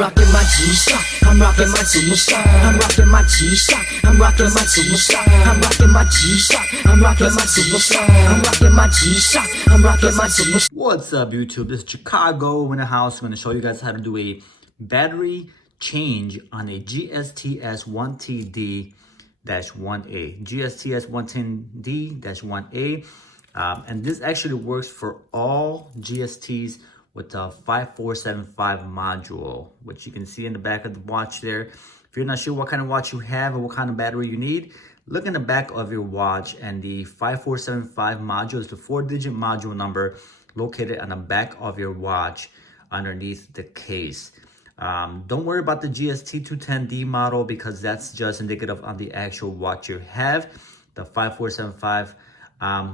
rocking my G-Shock. I'm rocking my G-Shock. I'm rocking my G-Shock. I'm rocking my G-Shock. I'm rocking my G-Shock. I'm rocking my G-Shock. I'm rocking my G-Shock. I'm rocking my G-Shock. What's up, YouTube? This is Chicago in the house. I'm going to show you guys how to do a battery change on a GSTS110D-1A. GSTS110D-1A. And this actually works for all GSTs with the 5475 module, which you can see in the back of the watch there. If you're not sure what kind of watch you have or what kind of battery you need, look in the back of your watch, and the 5475 module is the 4-digit module number located on the back of your watch underneath the case. Don't worry about the GST210D model because that's just indicative of the actual watch you have. The 5475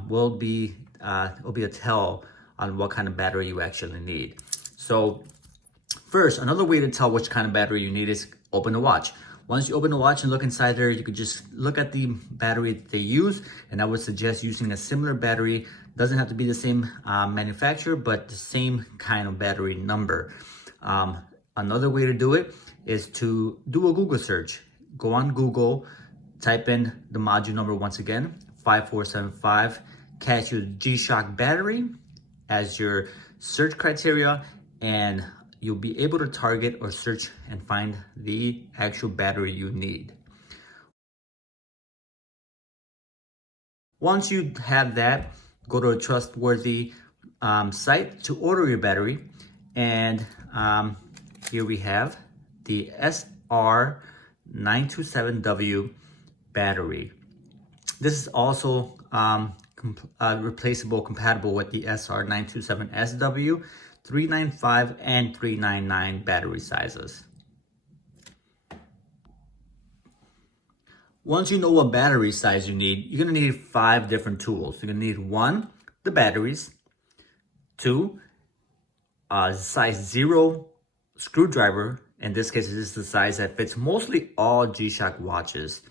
will be a tell on what kind of battery you actually need. So first, another way to tell which kind of battery you need is open the watch. Once you open the watch and look inside there, you could just look at the battery that they use, and I would suggest using a similar battery. Doesn't have to be the same manufacturer, but the same kind of battery number. Another way to do it is to do a Google search. Go on Google, type in the module number once again, 5475, CASIO G-Shock battery as your search criteria, and you'll be able to target or search and find the actual battery you need. Once you have that, go to a trustworthy site to order your battery. And here we have the SR927W battery. This is also replaceable, compatible with the SR927SW, 395 and 399 battery sizes. Once you know what battery size you need, you're gonna need 5 different tools. You're gonna need 1, the batteries; 2, size 0 screwdriver. In this case, this is the size that fits mostly all G-Shock watches.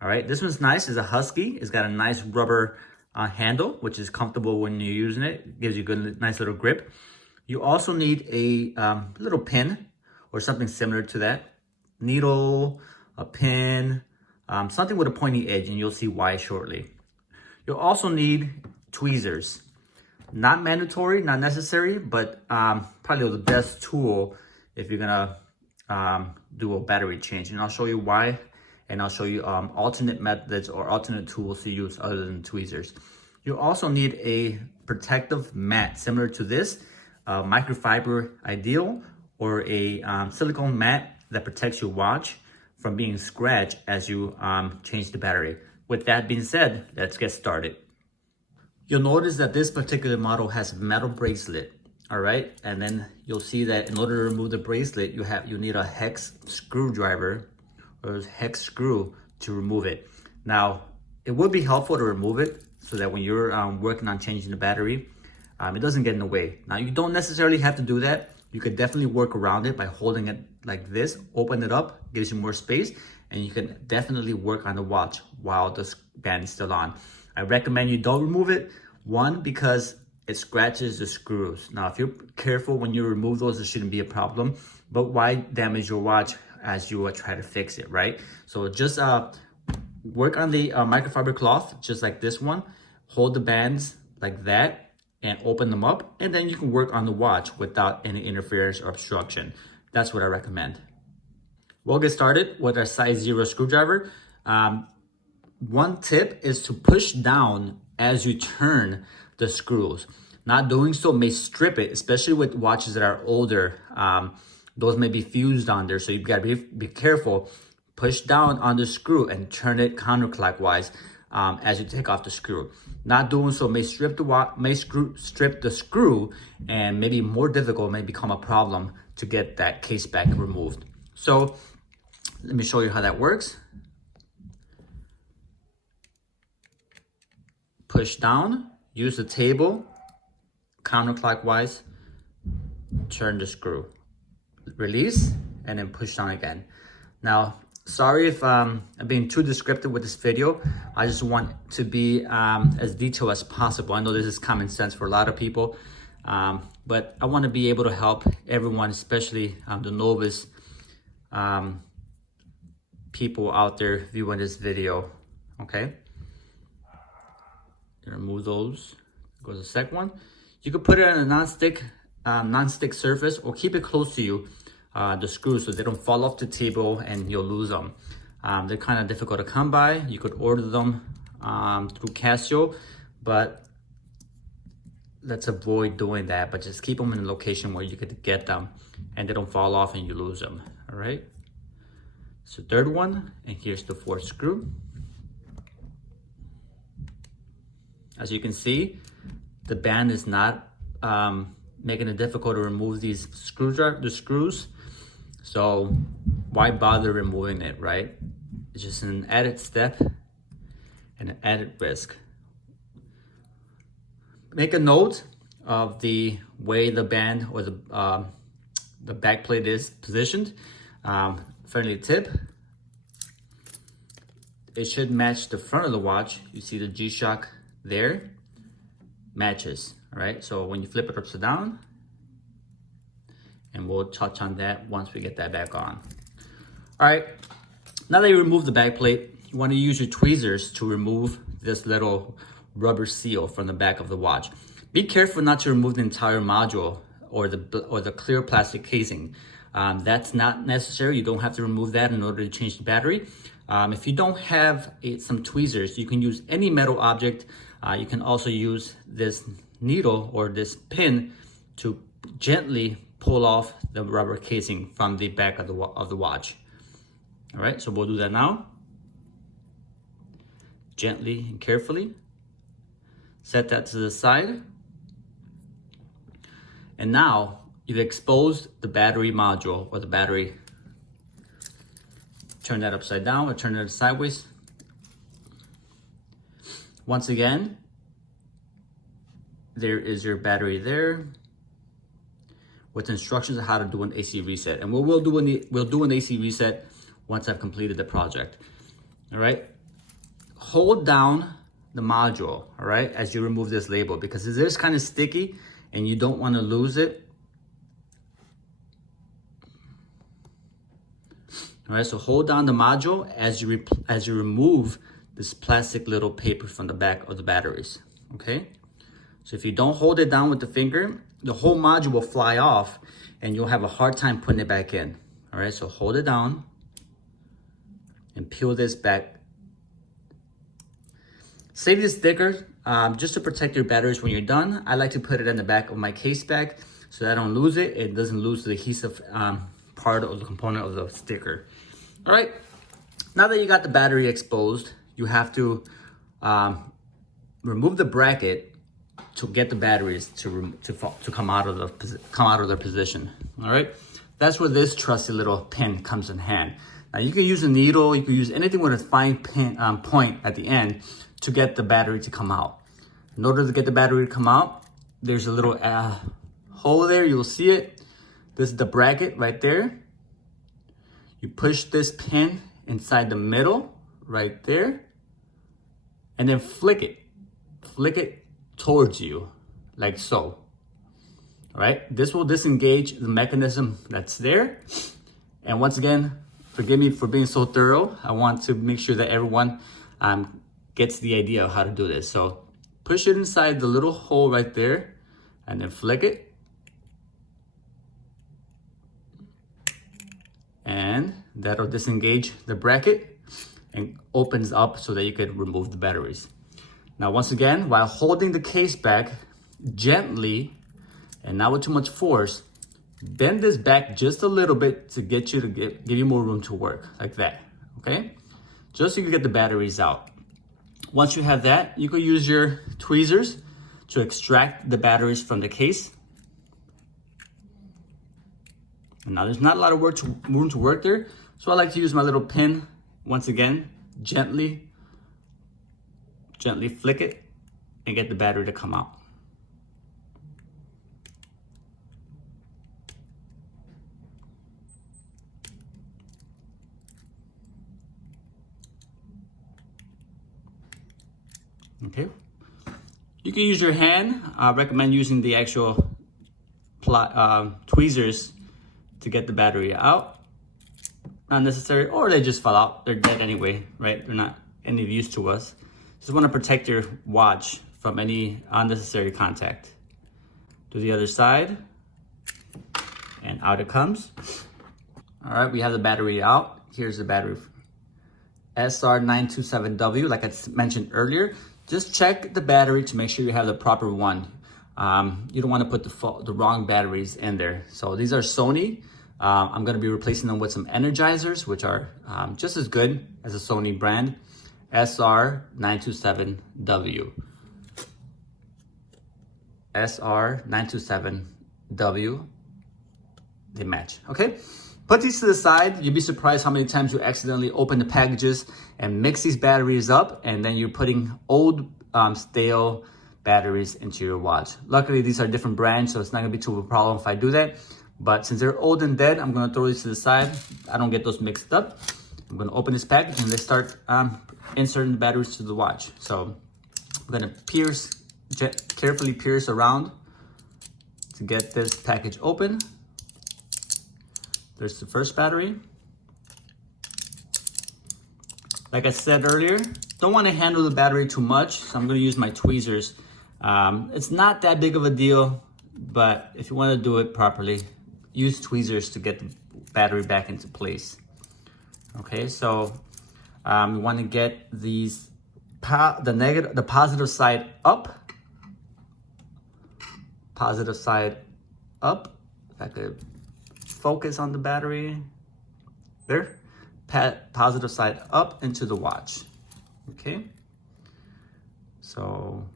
All right, this one's nice. It's a Husky. It's got a nice rubber handle, which is comfortable when you're using it. It gives you a good, nice little grip. You also need a little pin or something similar to that. Needle, a pin, something with a pointy edge, and you'll see why shortly. You'll also need tweezers. Not mandatory, not necessary, but probably the best tool if you're gonna do a battery change. And I'll show you why, and I'll show you alternate methods or alternate tools to use other than tweezers. You'll also need a protective mat similar to this, microfiber ideal, or a silicone mat that protects your watch from being scratched as you change the battery. With that being said, let's get started. You'll notice that this particular model has a metal bracelet, all right? And then you'll see that in order to remove the bracelet, you need a hex screwdriver or hex screw to remove it. Now, it would be helpful to remove it so that when you're working on changing the battery, it doesn't get in the way. Now, you don't necessarily have to do that. You could definitely work around it by holding it like this, open it up, gives you more space, and you can definitely work on the watch while the band is still on. I recommend you don't remove it. 1, because it scratches the screws. Now, if you're careful when you remove those, it shouldn't be a problem, but why damage your watch as you try to fix it, right? So just work on the microfiber cloth, just like this one. Hold the bands like that and open them up, and then you can work on the watch without any interference or obstruction. That's what I recommend. We'll get started with our size 0 screwdriver. One tip is to push down as you turn the screws. Not doing so may strip it, especially with watches that are older. Those may be fused on there, so you've got to be careful. Push down on the screw and turn it counterclockwise as you take off the screw. Not doing so may strip the screw, and maybe more difficult, may become a problem to get that case back removed. So let me show you how that works. Push down, use the table, counterclockwise, turn the screw, release, and then push down again. Now, sorry if I'm being too descriptive with this video. I just want to be as detailed as possible. I know this is common sense for a lot of people. But I want to be able to help everyone, especially the novice people out there viewing this video. Okay, remove those. Go to the second one. You could put it on a non-stick surface, or keep it close to you, the screws, so they don't fall off the table and you'll lose them. They're kind of difficult to come by. You could order them through CASIO, but let's avoid doing that. But just keep them in a location where you could get them and they don't fall off and you lose them. All right. So third one, and here's the fourth screw. As you can see, the band is not making it difficult to remove these screws. So why bother removing it, right? It's just an added step and an added risk. Make a note of the way the band or the back plate is positioned. Friendly tip, it should match the front of the watch. You see the G-Shock there, matches, all right? So when you flip it upside down, and we'll touch on that once we get that back on. All right, now that you remove the back plate, you want to use your tweezers to remove this little rubber seal from the back of the watch. Be careful not to remove the entire module or the clear plastic casing. That's not necessary. You don't have to remove that in order to change the battery. If you don't have some tweezers, you can use any metal object. You can also use this needle or this pin to gently pull off the rubber casing from the back of the watch. All right, so we'll do that now. Gently and carefully. Set that to the side. And now you've exposed the battery module or the battery. Turn that upside down or turn it sideways. Once again, there is your battery there with instructions on how to do an AC reset. And we'll do an AC reset once I've completed the project. All right. Hold down the module, all right, as you remove this label, because it is kind of sticky and you don't want to lose it. All right, so hold down the module as you remove this plastic little paper from the back of the batteries, okay? So if you don't hold it down with the finger, the whole module will fly off and you'll have a hard time putting it back in. All right, so hold it down and peel this back. Save this sticker just to protect your batteries when you're done. I like to put it in the back of my case bag so that I don't lose it. It doesn't lose the adhesive part of the component of the sticker. All right, now that you got the battery exposed, you have to remove the bracket to get the batteries to come out of their position. All right, that's where this trusty little pin comes in hand. Now you can use a needle, you can use anything with a fine pin, point at the end to get the battery to come out. In order to get the battery to come out, there's a little hole there, you'll see it. This is the bracket right there. You push this pin inside the middle right there and then flick it towards you like so. All right, this will disengage the mechanism that's there. And once again, forgive me for being so thorough. I want to make sure that everyone gets the idea of how to do this. So push it inside the little hole right there and then flick it. And that'll disengage the bracket and opens up so that you could remove the batteries. Now, once again, while holding the case back gently and not with too much force, bend this back just a little bit to get you to give you more room to work like that, okay? Just so you can get the batteries out. Once you have that, you can use your tweezers to extract the batteries from the case. And now there's not a lot of room to work there, so I like to use my little pin once again, gently flick it and get the battery to come out. Okay. You can use your hand. I recommend using the actual tweezers to get the battery out. Not necessary, or they just fall out. They're dead anyway, right? They're not any use to us. Just want to protect your watch from any unnecessary contact. Do the other side, and out it comes. All right, we have the battery out. Here's the battery. SR927W, like I mentioned earlier. Just check the battery to make sure you have the proper one. You don't want to put the wrong batteries in there. So these are Sony. I'm going to be replacing them with some Energizers, which are just as good as a Sony brand. SR927W. SR927W. They match, okay? Put these to the side. You'd be surprised how many times you accidentally open the packages and mix these batteries up, and then you're putting old, stale batteries into your watch. Luckily, these are different brands, so it's not gonna be too of a problem if I do that. But since they're old and dead, I'm gonna throw these to the side. I don't get those mixed up. I'm gonna open this package and they start inserting the batteries to the watch. So I'm gonna carefully pierce around to get this package open. There's the first battery. Like I said earlier, don't want to handle the battery too much, so I'm going to use my tweezers. It's not that big of a deal, but if you want to do it properly, use tweezers to get the battery back into place. Okay, so we want to get these the positive side up. Positive side up. If I could focus on the battery. There. Positive side up into the watch. Okay. So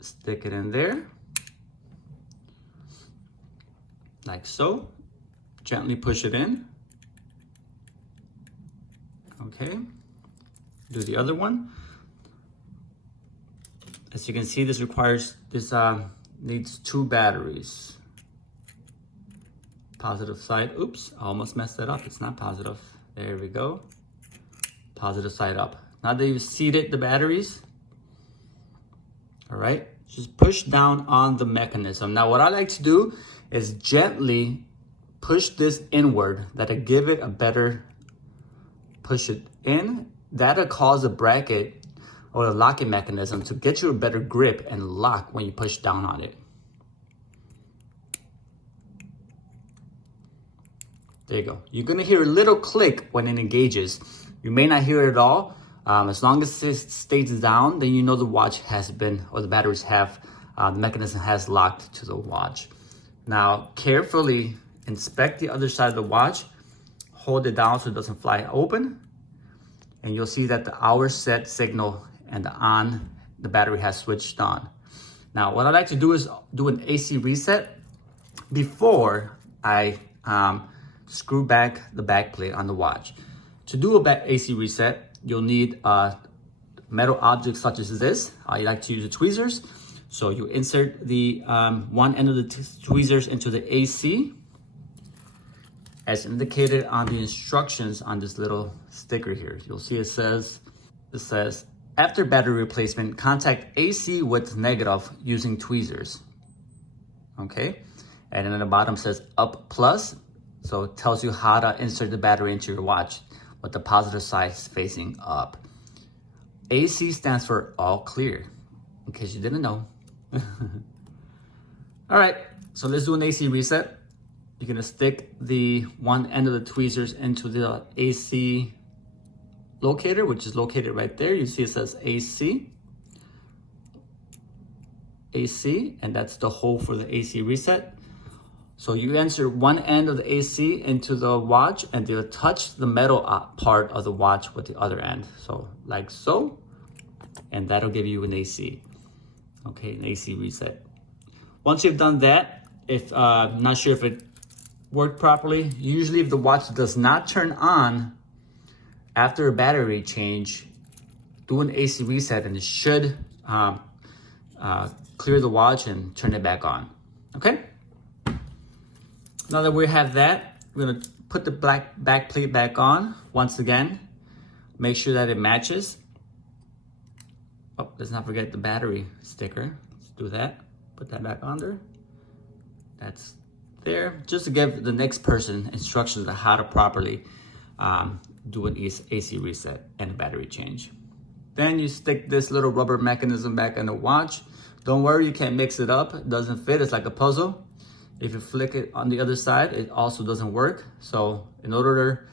stick it in there. Like so. Gently push it in. Okay. Do the other one. As you can see, this needs 2 batteries. Positive side, oops, I almost messed that up. It's not positive. There we go. Positive side up. Now that you've seated the batteries, all right, just push down on the mechanism. Now what I like to do is gently push this inward. That'll give it a better, push it in. That'll cause the bracket or the locking mechanism to get you a better grip and lock when you push down on it. There you go. You're gonna hear a little click when it engages. You may not hear it at all. As long as it stays down, then you know the watch has been, or the batteries have, the mechanism has locked to the watch. Now, carefully inspect the other side of the watch. Hold it down so it doesn't fly open. And you'll see that the hour set signal and the battery has switched on. Now, what I like to do is do an AC reset before I screw back the back plate on the watch. To do a AC reset, you'll need a metal object such as this. I like to use the tweezers. So you insert the one end of the tweezers into the AC, as indicated on the instructions on this little sticker here. You'll see it says, after battery replacement, contact AC with negative using tweezers. Okay, and then at the bottom says up plus. So it tells you how to insert the battery into your watch with the positive side facing up. AC stands for all clear, in case you didn't know. All right, so let's do an AC reset. You're gonna stick the one end of the tweezers into the AC locator, which is located right there. You see it says AC. AC, and that's the hole for the AC reset. So you insert one end of the AC into the watch and they'll touch the metal part of the watch with the other end. So like so, and that'll give you an AC. Okay, an AC reset. Once you've done that, if not sure if it worked properly, usually if the watch does not turn on after a battery change, do an AC reset and it should clear the watch and turn it back on. Okay? Now that we have that, we're gonna put the black back plate back on once again. Make sure that it matches. Oh, let's not forget the battery sticker. Let's do that. Put that back on there. That's there, just to give the next person instructions on how to properly do an AC reset and a battery change. Then you stick this little rubber mechanism back in the watch. Don't worry, you can't mix it up. It doesn't fit, it's like a puzzle. If you flick it on the other side, it also doesn't work. So in order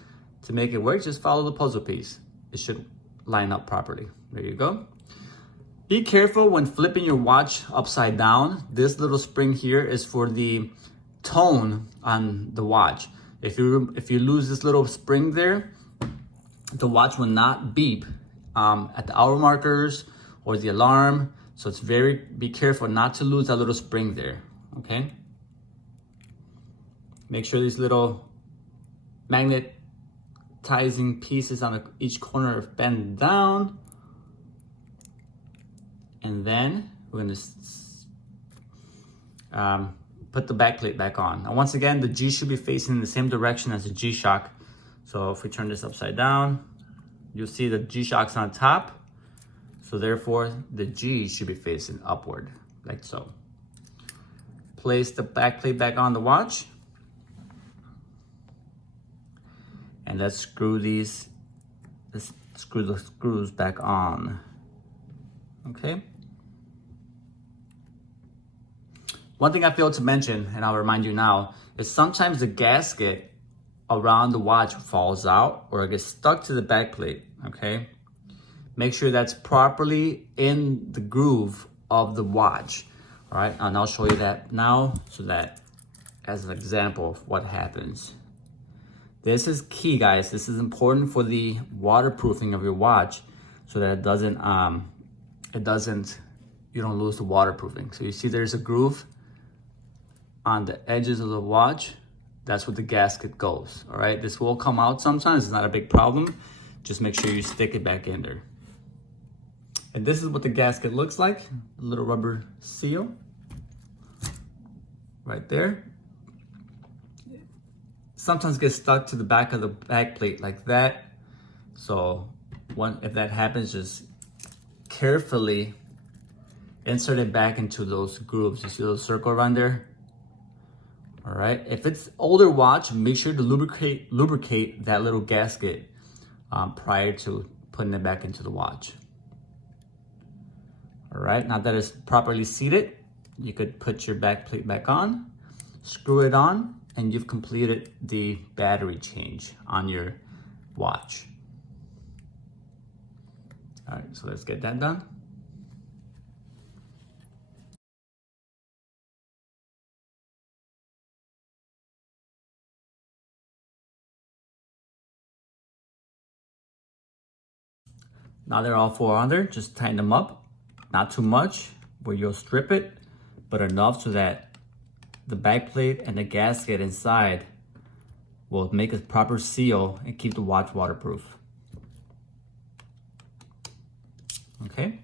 to make it work, just follow the puzzle piece. It should line up properly. There you go. Be careful when flipping your watch upside down. This little spring here is for the tone on the watch. If you lose this little spring there, the watch will not beep at the hour markers or the alarm. So be careful not to lose that little spring there, okay? Make sure these little magnetizing pieces on each corner are bent down. And then we're gonna put the back plate back on. Now, once again, the G should be facing in the same direction as the G-Shock. So if we turn this upside down, you'll see the G-Shock's on top. So therefore, the G should be facing upward, like so. Place the back plate back on the watch. And let's screw the screws back on, okay? One thing I failed to mention, and I'll remind you now, is sometimes the gasket around the watch falls out or it gets stuck to the back plate, okay? Make sure that's properly in the groove of the watch, all right? And I'll show you that now so that as an example of what happens. This is key, guys. This is important for the waterproofing of your watch so that you don't lose the waterproofing. So you see there's a groove on the edges of the watch. That's where the gasket goes, all right? This will come out sometimes, it's not a big problem. Just make sure you stick it back in there. And this is what the gasket looks like, a little rubber seal right there. Sometimes gets stuck to the back of the back plate like that. So if that happens, just carefully insert it back into those grooves. You see those circle around there? All right, if it's older watch, make sure to lubricate that little gasket prior to putting it back into the watch. All right, now that it's properly seated, you could put your back plate back on, screw it on, and you've completed the battery change on your watch. All right, so let's get that done. Now they're all four on there, just tighten them up. Not too much where you'll strip it, but enough so that the back plate and the gasket inside will make a proper seal and keep the watch waterproof. Okay,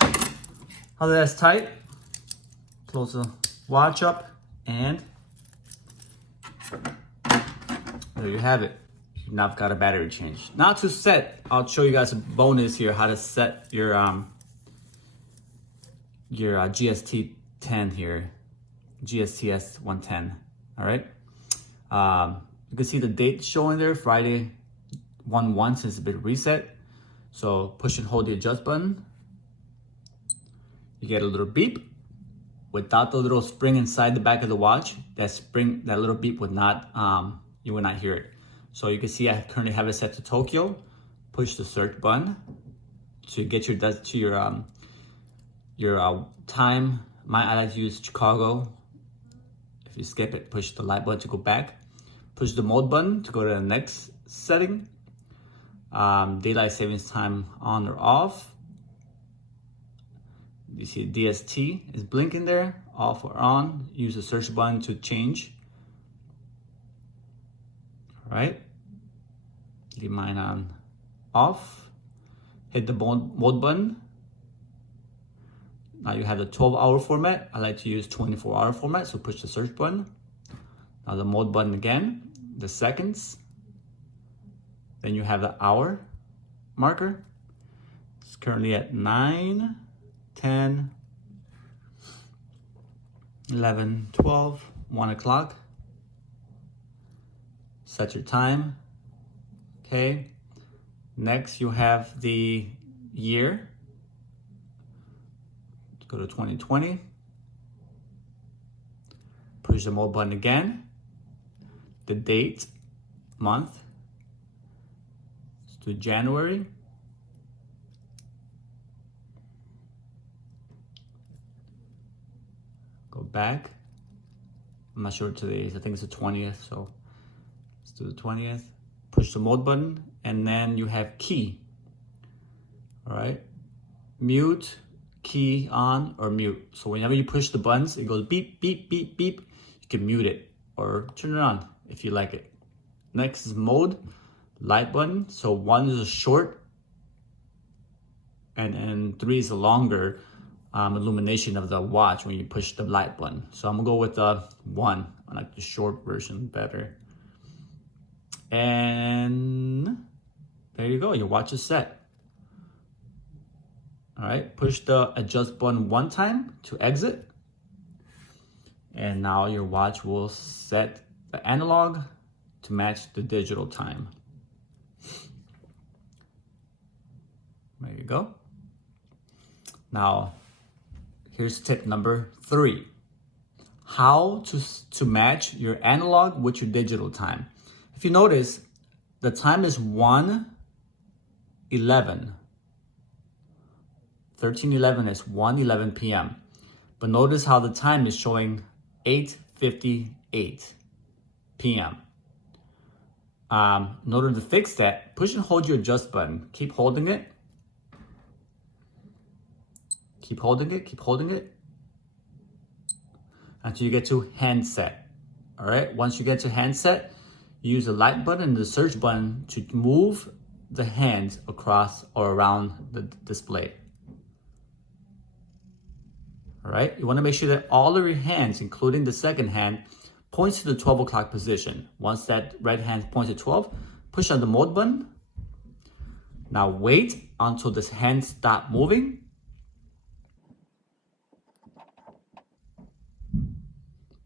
now that that's tight, close the watch up and there you have it. Now I've got a battery change. Now to set, I'll show you guys a bonus here, how to set your GST10 here, GST210, all right? You can see the date showing there, Friday 1/1 since it's been reset. So push and hold the adjust button. You get a little beep. Without the little spring inside the back of the watch, that little beep would not, you would not hear it. So you can see I currently have it set to Tokyo. Push the search button to get your time. I like to use Chicago. If you skip it, push the light button to go back. Push the mode button to go to the next setting. Daylight savings time on or off. You see DST is blinking there, off or on. Use the search button to change. All right, leave mine on off. Hit the mode button. Now you have the 12-hour format. I like to use 24-hour format, so push the search button. Now the mode button again, the seconds. Then you have the hour marker. It's currently at 9, 10, 11, 12, 1 o'clock. Set your time. Okay. Next, you have the year. Go to 2020. Push the mode button again. The date, month. Let's do January. Go back. I'm not sure what today is. I think it's the 20th. So let's do the 20th. Push the mode button, and then you have key. All right. Mute, key on, or mute. So whenever you push the buttons, it goes beep, beep, beep, beep. You can mute it or turn it on if you like it. Next is mode, light button. So 1 is a short, and 3 is a longer illumination of the watch when you push the light button. So I'm gonna go with the 1. I like the short version better. And there you go, your watch is set. All right, push the adjust button 1 time to exit. And now your watch will set the analog to match the digital time. There you go. Now, here's tip number 3. How to match your analog with your digital time. If you notice, the time is 1:11. 13:11 is 1:11 p.m. But notice how the time is showing 8:58 p.m. In order to fix that, push and hold your adjust button. Keep holding it. Keep holding it, keep holding it. Until you get to handset. All right, once you get to handset, use the light button and the search button to move the hands across or around the display. All right, you want to make sure that all of your hands, including the second hand, points to the 12 o'clock position. Once that red hand points to 12, push on the mode button. Now wait until this hand stops moving.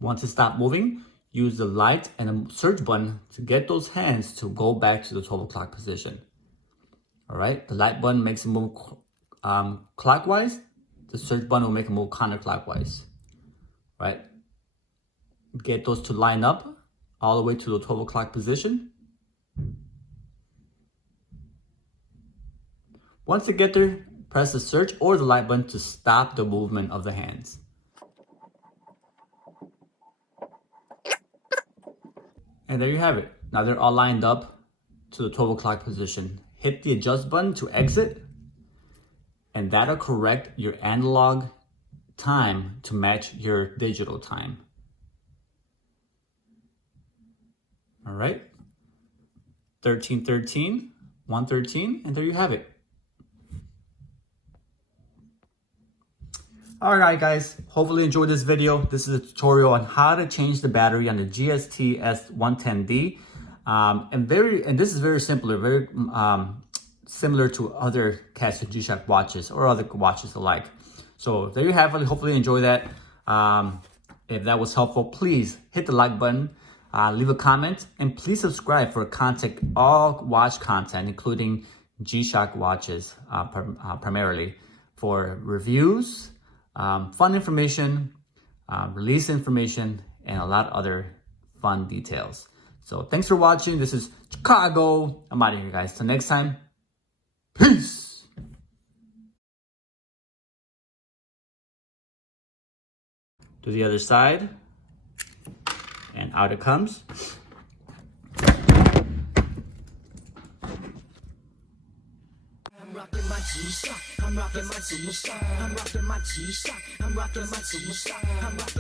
Once it stops moving, use the light and the search button to get those hands to go back to the 12 o'clock position. All right, the light button makes it move clockwise. The search button will make it move counterclockwise. Right? Get those to line up all the way to the 12 o'clock position. Once you get there, press the search or the light button to stop the movement of the hands. And there you have it. Now they're all lined up to the 12 o'clock position. Hit the adjust button to exit, and that'll correct your analog time to match your digital time. All right, 13:13, 1:13, and there you have it. All right, guys, hopefully you enjoyed this video. This is a tutorial on how to change the battery on the GST210D. And this is very simple, very similar to other CASIO G-Shock watches or other watches alike. So there you have it. Hopefully you enjoy that. If that was helpful, please hit the like button, leave a comment, and please subscribe for all watch content, including G-Shock watches primarily, for reviews, fun information, release information, and a lot of other fun details. So thanks for watching. This is Chicago. I'm out of here, guys. Till next time, peace. To the other side, and out it comes. I'm rocking my G-Shock. I'm rocking my G-Shock. I'm rocking my G-Shock. I'm rocking my G-Shock. I'm rocking